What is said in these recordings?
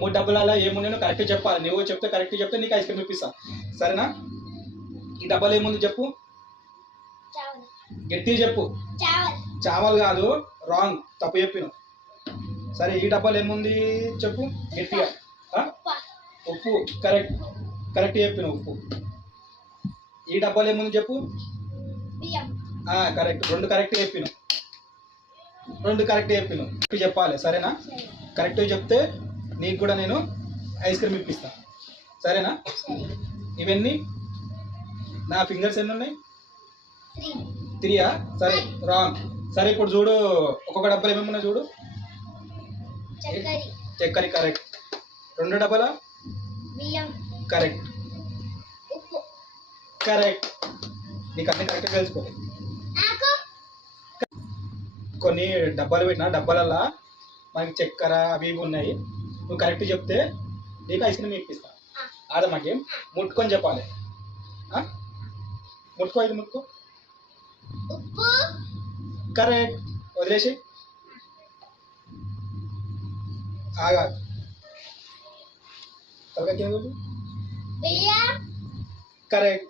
మూడు డబ్బాలలో ఏముందో కరెక్ట్ చెప్పాలి. నువ్వు చెప్తే కరెక్ట్ చెప్తే నీకు ఐస్ క్రీమ్ ఇప్పిస్తా, సరేనా? ఈ డబ్బాలో ఏముంది చెప్పు, గట్టిగా చెప్పు. చావల్ కాదు, రాంగ్, తప్పు చెప్పిన. సరే ఈ డబ్బాలో ఏముంది చెప్పు గట్టిగా. ఉప్పు, కరెక్ట్, కరెక్ట్ చెప్పిన ఉప్పు. ఈ డబ్బాలో ఏముంది చెప్పు. కరెక్ట్, రెండు కరెక్ట్ చెప్పిన, రెండు కరెక్ట్ చెప్పిన. చెప్పాలి, సరేనా? కరెక్ట్ చెప్తే నీకు కూడా నేను ఐస్ క్రీమ్ ఇప్పిస్తా, సరేనా? ఇవన్నీ నా ఫింగర్స్ ఎన్ని ఉన్నాయి? 3. సరే రాంగ్. సరే ఇప్పుడు చూడు, ఒక్కొక్క డబ్బాలు ఏమేమి ఉన్నాయి చూడు. చక్కెర, కరెక్ట్. రెండు డబ్బాల కరెక్ట్, కరెక్ట్. నీకు అన్ని కరెక్ట్ తెలుసుకోవాలి. కొన్ని డబ్బాలు పెట్టినా, డబ్బాలల్లో మనకి చక్కెర అవి ఇవి ఉన్నాయి. నువ్వు కరెక్ట్ చెప్తే నీకు ఐస్ క్రీమ్ ఇప్పిస్తా. ఆడమాకి ముట్టుకొని చెప్పాలి. ముట్టుకో, ఇది ముట్టుకో, కరెక్ట్. వదిలేసి ఆగా, కరెక్ట్.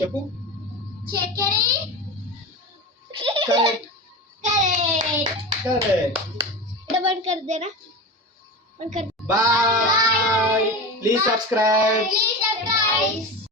చెప్పు, करेक्ट करेक्ट बंद कर देना, बंद कर। Bye, please subscribe.